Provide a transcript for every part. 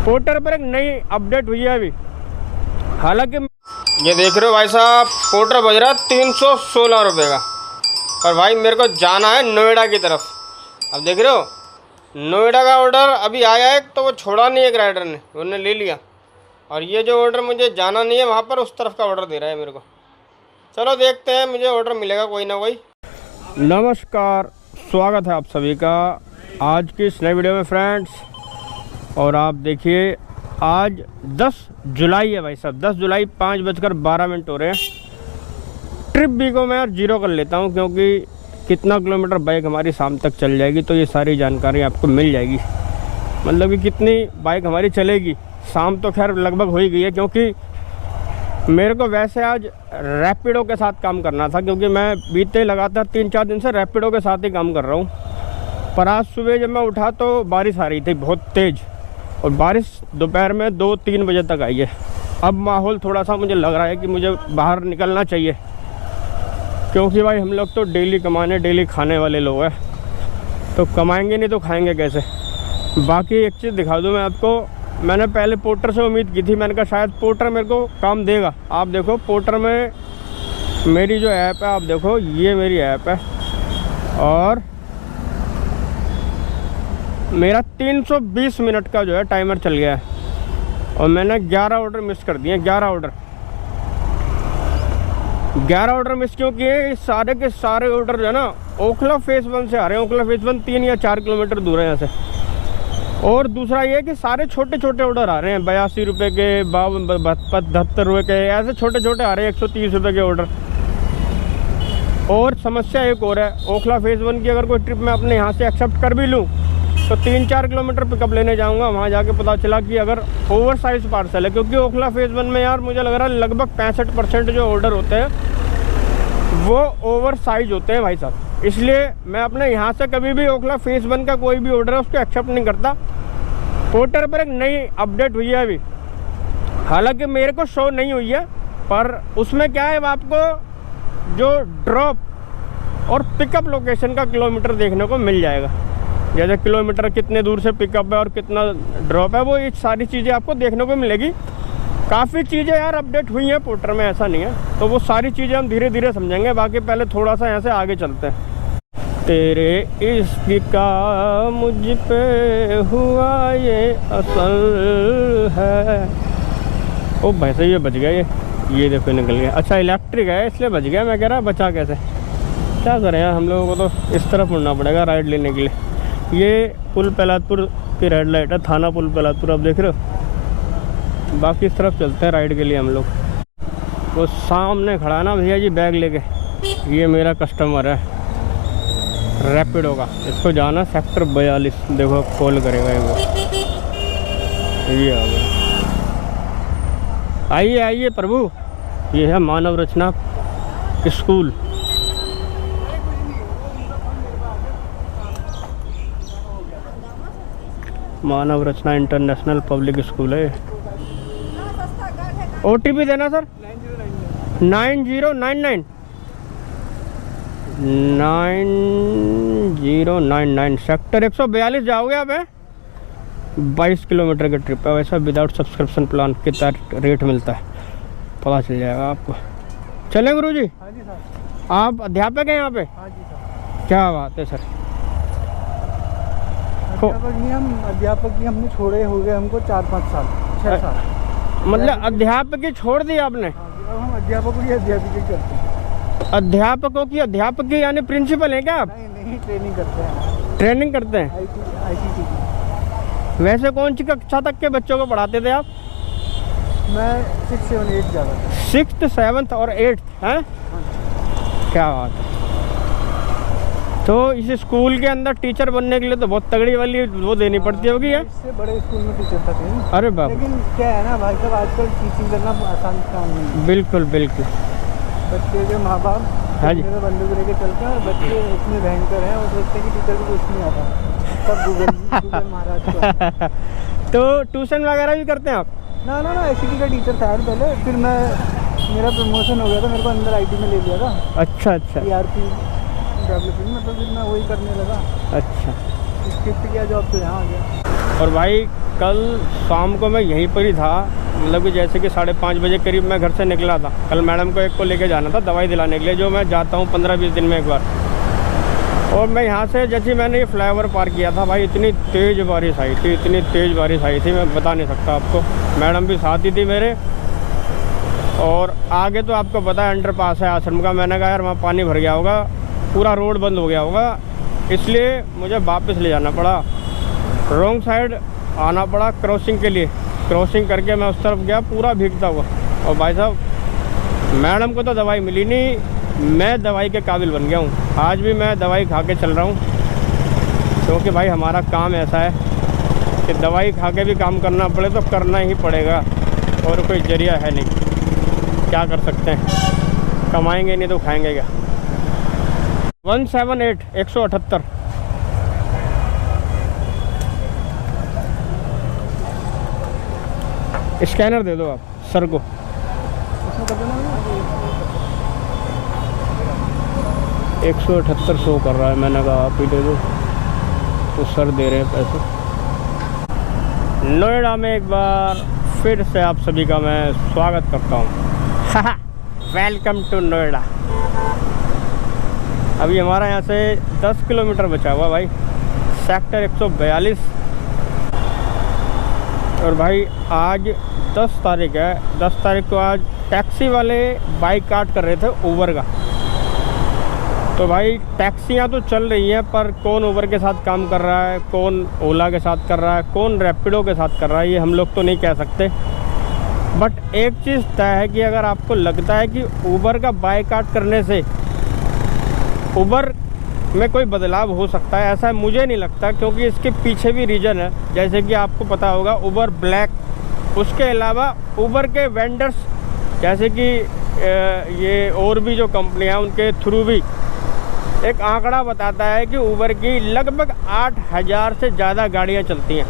Porter पर एक नई अपडेट हुई है अभी। हालांकि ये देख रहे हो भाई साहब, पोर्टर बज रहा है 316 रुपये का। और भाई मेरे को जाना है नोएडा की तरफ। अब देख रहे हो, नोएडा का ऑर्डर अभी आया है, तो वो छोड़ा नहीं है राइडर ने, उन्होंने ले लिया। और ये जो ऑर्डर मुझे जाना नहीं है वहाँ पर, उस तरफ का ऑर्डर दे रहा है मेरे को। चलो देखते हैं, मुझे ऑर्डर मिलेगा कोई ना कोई। नमस्कार, स्वागत है आप सभी का आज की इस नई वीडियो में फ्रेंड्स। और आप देखिए, आज 10 जुलाई है भाई साहब, 10 जुलाई 5:12 हो रहे हैं। ट्रिप बी को मैं यार जीरो कर लेता हूँ, क्योंकि कितना किलोमीटर बाइक हमारी शाम तक चल जाएगी तो ये सारी जानकारी आपको मिल जाएगी। मतलब कि कितनी बाइक हमारी चलेगी। शाम तो खैर लगभग हो ही गई है, क्योंकि मेरे को वैसे आज रैपिडो के साथ काम करना था, क्योंकि मैं बीते लगातार 3-4 दिन से रैपिडो के साथ ही काम कर रहा हूँ। पर आज सुबह जब मैं उठा तो बारिश आ रही थी बहुत तेज़, और बारिश दोपहर में 2-3 बजे तक आई है। अब माहौल थोड़ा सा मुझे लग रहा है कि मुझे बाहर निकलना चाहिए, क्योंकि भाई हम लोग तो डेली कमाने डेली खाने वाले लोग हैं, तो कमाएंगे नहीं तो खाएंगे कैसे। बाकी एक चीज़ दिखा दूँ मैं आपको, मैंने पहले पोर्टर से उम्मीद की थी, मैंने कहा शायद पोर्टर मेरे को काम देगा। आप देखो पोर्टर में मेरी जो ऐप है, आप देखो ये मेरी ऐप है, और मेरा 320 मिनट का जो है टाइमर चल गया है, और मैंने 11 ऑर्डर मिस कर दिए। 11 ऑर्डर मिस क्यों किए? सारे के सारे ऑर्डर जो है ना ओखला फेज 1 से आ रहे हैं। ओखला फेज 1 3 या 4 किलोमीटर दूर है यहाँ से। और दूसरा ये कि सारे छोटे छोटे ऑर्डर आ रहे हैं, 82 रुपये के, 72 रुपये के, ऐसे छोटे छोटे आ रहे हैं, 130 रुपये के ऑर्डर। और समस्या एक और है, ओखला फेज 1 की अगर कोई ट्रिप मैं अपने यहाँ से एक्सेप्ट कर भी लूँ तो 3-4 किलोमीटर पिकअप लेने जाऊँगा, वहाँ जाके पता चला कि अगर ओवर साइज़ पार्सल है, क्योंकि ओखला फेज 1 में यार मुझे लग रहा है लगभग 65% जो ऑर्डर होते हैं वो ओवर साइज़ होते हैं भाई साहब। इसलिए मैं अपने यहाँ से कभी भी ओखला फेज 1 का कोई भी ऑर्डर है उसको एक्सेप्ट नहीं करता। पोर्टर पर एक नई अपडेट हुई है अभी, हालांकि मेरे को शो नहीं हुई है, पर उसमें क्या है, आपको जो ड्रॉप और पिकअप लोकेशन का किलोमीटर देखने को मिल जाएगा। जैसे किलोमीटर कितने दूर से पिकअप है और कितना ड्रॉप है, वो ये सारी चीज़ें आपको देखने को मिलेगी। काफ़ी चीज़ें यार अपडेट हुई हैं पोर्टर में, ऐसा नहीं है, तो वो सारी चीज़ें हम धीरे धीरे समझेंगे। बाकी पहले थोड़ा सा यहाँ से आगे चलते हैं। तेरे इश्क का मुझ पे हुआ ये असर है। ओ भाई साहब, ये बच गया, ये देखो निकल गया। अच्छा इलेक्ट्रिक है इसलिए बच गया। मैं कह रहा बचा कैसे, क्या करें यार, हम लोगों को तो इस तरफ मुड़ना पड़ेगा राइड लेने के लिए। ये पुल पहलादपुर की रेड लाइट है, थाना पुल पहलादपुर, आप देख रहे हो। बाकी इस तरफ चलते हैं राइड के लिए हम लोग। वो सामने खड़ा है ना भैया जी बैग लेके, ये मेरा कस्टमर है रैपिडो का। इसको जाना सेक्टर 42, देखो कॉल करेगा वो। ये आ गया, आइए आइए प्रभु। ये है मानव रचना स्कूल। मानव रचना इंटरनेशनल पब्लिक स्कूल है। OTP देना सर, 9099 9099 सेक्टर 142 जाओगे आप। 22 किलोमीटर का ट्रिप है। वैसा विदाउट सब्सक्रिप्शन प्लान कितना रेट मिलता है पता चल जाएगा आपको। चलें गुरु जी? हाँ जी सर। आप अध्यापक हैं यहाँ पे? हाँ जी सर। क्या बात है सर। अध्यापक ही हमने छोड़े हो गए हमको 4-5 साल 6 साल। मतलब अध्यापक ही छोड़ दिया आपने? अब हम अध्यापकों की अध्यापकी करते हैं। अध्यापकों की अध्यापकी यानी प्रिंसिपल है क्या आप? नहीं, ट्रेनिंग करते हैं। ट्रेनिंग करते हैं? ICT की। वैसे कौन सी कक्षा तक के बच्चों को पढ़ाते थे आप? मैं 6, 7, 8 जा रहा था। 6th, 7th और 8th हैं? क्या बात है। तो इस स्कूल के अंदर टीचर बनने के लिए तो बहुत तगड़ी वाली वो देनी पड़ती होगी यार। इससे बड़े स्कूल में टीचर था कहीं। अरे बाप। लेकिन क्या है ना भाई साहब, आजकल टीचिंग करना आसान काम नहीं है। बिल्कुल बिल्कुल। बच्चे के माँ बाप हाँ जी बंदूक लेके चलते हैं, और बच्चे इतने भयंकर हैं, वो सोचते हैं कि टीचर को कुछ नहीं आता, सब गूगल महाराज को। तो ट्यूशन वगैरह भी करते हैं आप? ना ICT का टीचर था पहले, फिर मेरा प्रमोशन हो गया था, मेरे को अंदर IT में ले लिया था। अच्छा। ERP डेवलपमेंट में, तो फिर मैं वही करने लगा। अच्छा। स्क्रिप्ट किया जॉब, तो यहाँ आ गया। और भाई कल शाम को मैं यहीं पर ही था, मतलब कि जैसे कि 5:30 बजे करीब मैं घर से निकला था। कल मैडम को एक को लेके जाना था दवाई दिलाने के लिए, जो मैं जाता हूँ 15-20 दिन में एक बार। और मैं यहाँ से जैसे मैंने ये फ्लाईओवर पार किया था भाई, इतनी तेज़ बारिश आई थी, इतनी तेज़ बारिश आई थी, मैं बता नहीं सकता आपको। मैडम भी साथ ही थी मेरे। और आगे तो आपको पता है अंडरपास है आश्रम का। मैंने कहा यार वहाँ पानी भर गया होगा, पूरा रोड बंद हो गया होगा, इसलिए मुझे वापस ले जाना पड़ा। रॉन्ग साइड आना पड़ा क्रॉसिंग के लिए। क्रॉसिंग करके मैं उस तरफ गया पूरा भीगता हुआ। और भाई साहब मैडम को तो दवाई मिली नहीं, मैं दवाई के काबिल बन गया हूँ। आज भी मैं दवाई खा के चल रहा हूँ, क्योंकि भाई हमारा काम ऐसा है कि दवाई खा के भी काम करना पड़े तो करना ही पड़ेगा, और कोई जरिया है नहीं। क्या कर सकते हैं, कमाएंगे नहीं तो खाएंगे क्या। 178 178। स्कैनर दे दो आप सर को। 178 शो कर रहा है, मैंने कहा आप ही दे दो, तो सर दे रहे हैं पैसे। नोएडा में एक बार फिर से आप सभी का मैं स्वागत करता हूँ। Welcome to Noida. अभी हमारा यहाँ से 10 किलोमीटर बचा हुआ भाई, सेक्टर 142। और भाई आज 10 तारीख है। 10 तारीख को आज टैक्सी वाले बाइकाट कर रहे थे उबर का। तो भाई टैक्सियाँ तो चल रही हैं, पर कौन उबर के साथ काम कर रहा है, कौन ओला के साथ कर रहा है, कौन रैपिडो के साथ कर रहा है, ये हम लोग तो नहीं कह सकते। बट एक चीज़ तय है कि अगर आपको लगता है कि उबर का बाइकाट करने से उबर में कोई बदलाव हो सकता है, ऐसा मुझे नहीं लगता, क्योंकि इसके पीछे भी रीज़न है। जैसे कि आपको पता होगा उबर ब्लैक, उसके अलावा उबर के वेंडर्स जैसे कि ये और भी जो कंपनियां हैं उनके थ्रू भी एक आंकड़ा बताता है कि उबर की लगभग 8,000 से ज़्यादा गाड़ियां चलती हैं।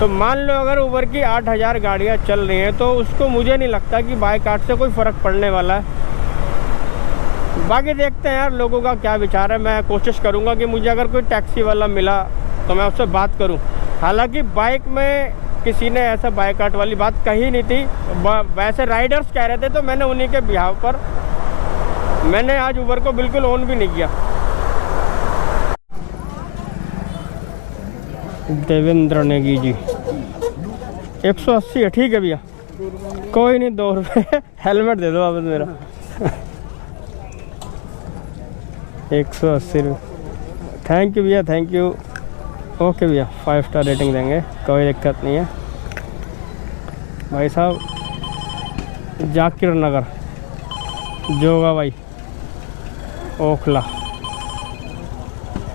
तो मान लो अगर उबर की 8,000 गाड़ियां चल रही हैं, तो उसको मुझे नहीं लगता कि बाइकाट से कोई फ़र्क पड़ने वाला है। बाकी देखते हैं यार लोगों का क्या विचार है। मैं कोशिश करूंगा कि मुझे अगर कोई टैक्सी वाला मिला तो मैं उससे बात करूं। हालांकि बाइक में किसी ने ऐसा बाइकाट वाली बात कही नहीं थी, वैसे राइडर्स कह रहे थे, तो मैंने उन्हीं के बिहाव पर मैंने आज उबर को बिल्कुल ऑन भी नहीं किया। देवेंद्र नेगी जी 180 है, ठीक है भैया, कोई नहीं, 2 रुपये हेलमेट दे दो वापस मेरा। 180 रुपये, थैंक यू भैया, थैंक यू। ओके भैया, 5 स्टार रेटिंग देंगे, कोई दिक्कत नहीं है। भाई साहब जाकिर नगर, जोगा भाई, ओखला,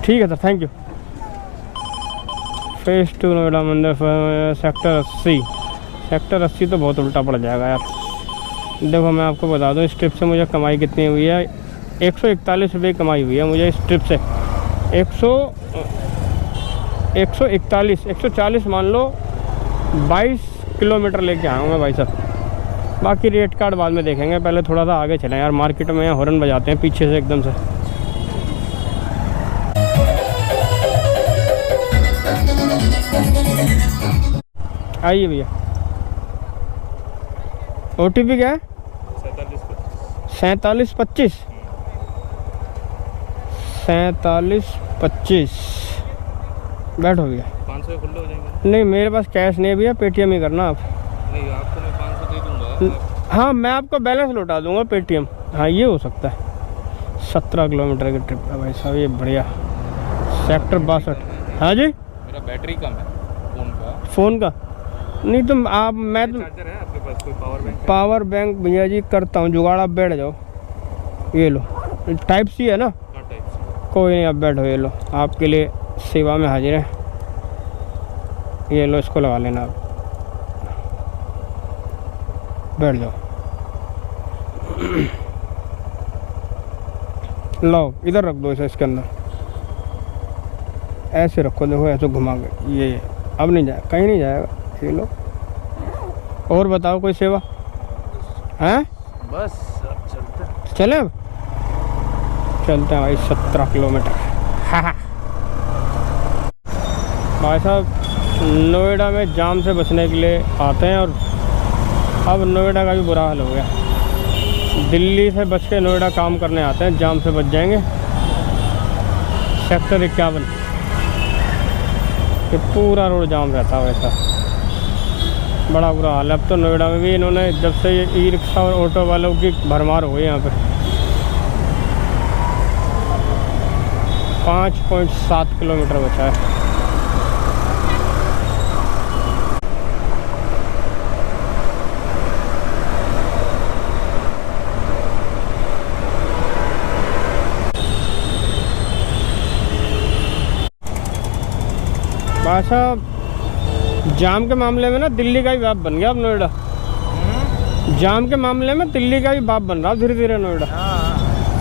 ठीक है sir, thank you. Phase 2 Noida मंदिर सेक्टर 80। सेक्टर 80 तो बहुत उल्टा पड़ जाएगा यार। देखो मैं आपको बता दूं इस ट्रिप से मुझे कमाई कितनी हुई है। 141 रुपये कमाई हुई है मुझे इस ट्रिप से। 141 140 मान लो, 22 किलोमीटर लेके आया हूँ मैं भाई साहब। बाकी रेट कार्ड बाद में देखेंगे, पहले थोड़ा सा आगे चलें यार। मार्केट में यहाँ हॉर्न बजाते हैं पीछे से एकदम से। आइए भैया, OTP क्या है? 4725 4725। बैठो भैया, 500 खुले हो जाएंगे। नहीं मेरे पास कैश नहीं है भैया, पेटीएम ही करना आप। नहीं आपको मैं 500 दे दूंगा। हाँ मैं आपको बैलेंस लौटा दूंगा पेटीएम। हाँ ये हो सकता है। 17 किलोमीटर की ट्रिप है भाई साहब, ये बढ़िया। सेक्टर 62। हाँ जी, मेरा बैटरी कम है फ़ोन का। नहीं तो आप मैं तो चार्जर है आपके पास, कोई पावर बैंक? पावर बैंक भैया जी करता हूँ जुगाड़, आप बैठ जाओ। ये लो, टाइप सी है ना? हाँ टाइप से। कोई नहीं, आप बैठो, ये लो आपके लिए सेवा में हाजिर है। ये लो, इसको लगा लेना आप, बैठ जाओ। लो इधर रख दो इसे, इसके अंदर ऐसे रखो, देखो ऐसे घुमा के। ये अब नहीं जाए, कहीं नहीं जाएगा। ये लो, और बताओ कोई सेवा हैं? बस अब चलते हैं। चले अब चलते हैं भाई। 17 किलोमीटर। हाँ भाई साहब नोएडा में जाम से बचने के लिए आते हैं और अब नोएडा का भी बुरा हाल हो गया। दिल्ली से बच के नोएडा काम करने आते हैं, जाम से बच जाएंगे। सेक्टर 51 ये पूरा रोड जाम रहता है वैसा, बड़ा बुरा हाल है। अब तो नोएडा में भी इन्होंने जब से ये ई रिक्शा और ऑटो वालों की भरमार हो गई यहाँ पे। 5.7 किलोमीटर बचा है। भाई साहब जाम के मामले में ना दिल्ली का ही बाप बन गया अब नोएडा। जाम के मामले में दिल्ली का भी बाप बन रहा धीरे धीरे नोएडा।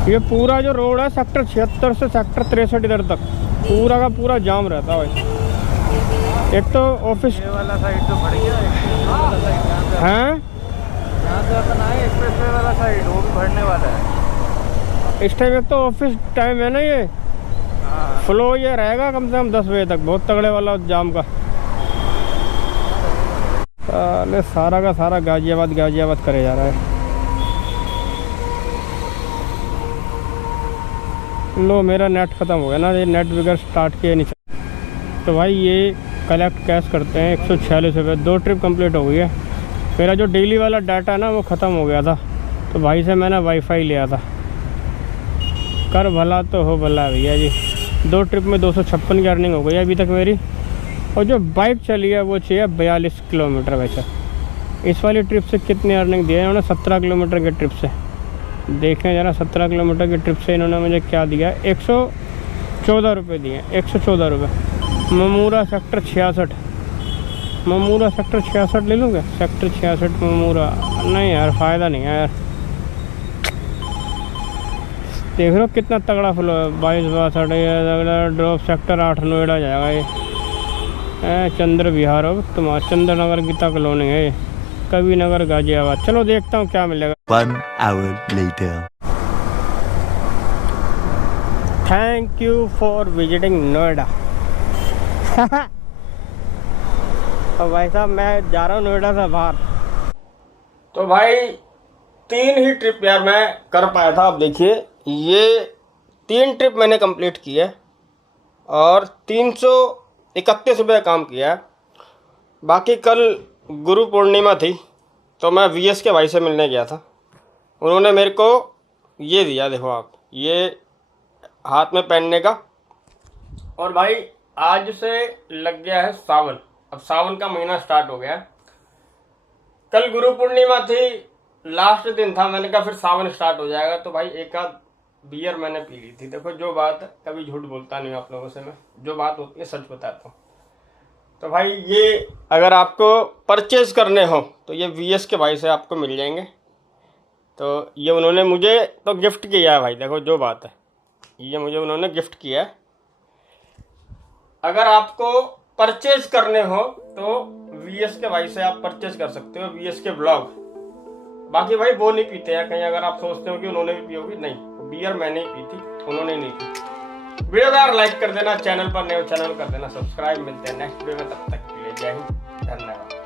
ये पूरा जो रोड है सेक्टर 76 से सेक्टर 63 इधर तक पूरा का पूरा जाम रहता है। एक तो ऑफिस ये वाला साइड तो बढ़ गया, वाला साइड हैं, यहाँ से अपन आए एक्सप्रेसवे वाला साइड वो भी भरने वाला है। इस टाइम एक तो ऑफिस टाइम है ना, ये फ्लो ये रहेगा कम से कम 10 बजे तक, बहुत तगड़े वाला जाम का। साले सारा का सारा गाजियाबाद करे जा रहा है। लो मेरा नेट ख़त्म हो गया ना, ये नेट बगैर स्टार्ट किए नहीं चल। तो भाई ये कलेक्ट कैश करते हैं 146 रुपये। 2 ट्रिप कंप्लीट हो गई है। मेरा जो डेली वाला डाटा ना वो ख़त्म हो गया था, तो भाई से मैंने वाईफाई लिया था। कर भला तो हो भला भैया जी। 2 ट्रिप में 256 की अर्निंग हो गई अभी तक मेरी। और जो बाइक चली है वो चाहिए 42 किलोमीटर। वैसे इस वाली ट्रिप से कितनी अर्निंग दी है इन्होंने? 17 किलोमीटर की ट्रिप से देखें ज़रा। 17 किलोमीटर की ट्रिप से इन्होंने मुझे क्या दिया है? 114 रुपये दिए। 114 रुपये। ममूरा सेक्टर 66, ममूरा सेक्टर 66 ले लूँगा। सेक्टर 66 ममूरा नहीं यार, फ़ायदा नहीं है यार। देख लो कितना तगड़ा फ्लो है। 22-62 ड्रॉप सेक्टर 8 नोएडा जाएगा ये। चंद्र विहार हो तुम्हारा, चंद्र नगर गीता कॉलोनी है ये, कवि नगर गाजियाबाद। चलो देखता हूँ क्या मिलेगा। 1 hour later. Thank you for visiting Noida. तो भाई साहब मैं जा रहा हूँ नोएडा से बाहर। तो भाई 3 ही ट्रिप यार मैं कर पाया था। अब देखिए ये 3 ट्रिप मैंने कंप्लीट की है और 331 रुपये काम किया है। बाकी कल गुरु पूर्णिमा थी तो मैं VS के भाई से मिलने गया था। उन्होंने मेरे को ये दिया, देखो आप, ये हाथ में पहनने का। और भाई आज से लग गया है सावन। अब सावन का महीना स्टार्ट हो गया है। कल गुरु पूर्णिमा थी, लास्ट दिन था। मैंने कहा फिर सावन स्टार्ट हो जाएगा तो भाई एक आध बियर मैंने पी ली थी। देखो जो बात है, कभी झूठ बोलता नहीं आप लोगों से मैं, जो बात होती है सच बताता हूँ। तो भाई ये अगर आपको परचेज करने हो तो ये VS के भाई से आपको मिल जाएंगे। तो ये उन्होंने मुझे तो गिफ्ट किया है भाई। देखो जो बात है, ये मुझे उन्होंने गिफ्ट किया है। अगर आपको परचेज करने हो तो VS के भाई से आप परचेज कर सकते हो, VS के ब्लॉग। बाकी भाई वो नहीं पीते हैं कहीं, अगर आप सोचते हो कि उन्होंने भी पी होगी, नहीं, बियर मैंने ही पी थी, उन्होंने नहीं पी। वीडियो को यार लाइक कर देना, चैनल पर नए हो चैनल कर देना सब्सक्राइब। मिलते हैं नेक्स्ट वीडियो में, तब तक के लिए जय हिंद, धन्यवाद।